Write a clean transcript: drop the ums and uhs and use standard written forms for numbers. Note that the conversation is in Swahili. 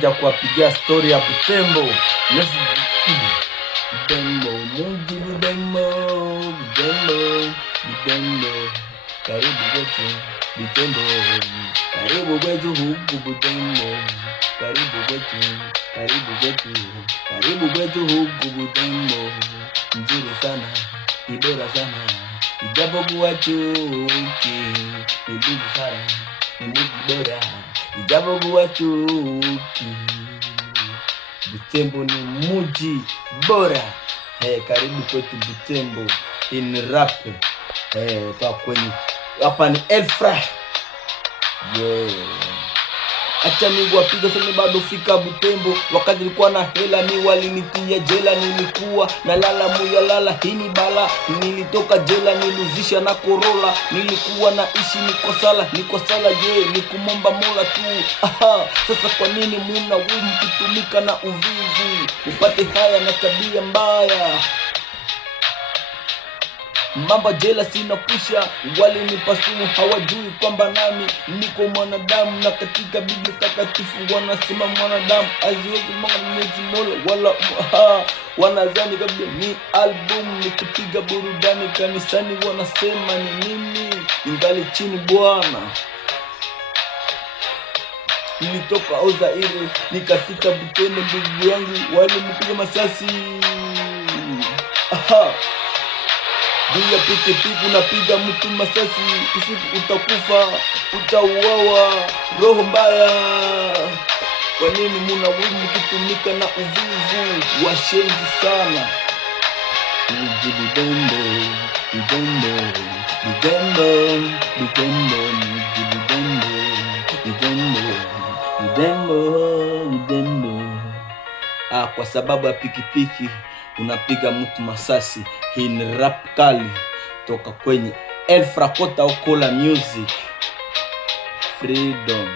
Ja kuwapigia story ya Butembo. Butembo, Mungu Butembo, Butembo, Butembo. Karibu kwetu Butembo, karibu kwetu huku Butembo, karibu kwetu, karibu kwetu, karibu kwetu huku Butembo. Nzuri sana, ni bora sana, ijapokuwa chuki, ni ndugu sana, ni ndugu bora, ijapokuwa chuki. Butembo ni mji bora. Karibu kwetu Butembo in rap. Kwa kwenye hapa ni Elfra. Acha mimi wapiga sema bado fika Butembo. Wakati nilikuwa na hela ni walinitia jela, nilikuwa na lala moya lala hini bala. Nilitoka jela niluzisha na Corolla, nilikuwa naishi niko sala ni kumomba Mola tu. Sasa kwa nini muna wimi kutumika na uvivu, upate haya na tabia mbaya? Mamba jela sina kusha, wale ni pasumu hawajui kwamba nami niko mwanadamu. Na katika Biblia takatifu wanasema mwanadamu haziwezi mwanga Mwenyezi Mola wala wanazani kabla ni album ni kupiga burudani kanisani. Wanasema ni nini ingali chini bwana. Nilitoka Ozaire nikafika Butembo, ndugu yangu wale mpiga masasi. Dunia pikipiki unapiga mtu masasi, usiku utakufa, utauawa, roho mbaya. Kwa nini muna wimi kutumika na uvivu? Washenzi sana. Butembo, Butembo, Butembo, Butembo, Butembo, Butembo, Butembo. Kwa sababu ya pikipiki unapiga mtu masasi. Hii ni rap kali toka kwenye Elfra Kota Okola Music. Freedom.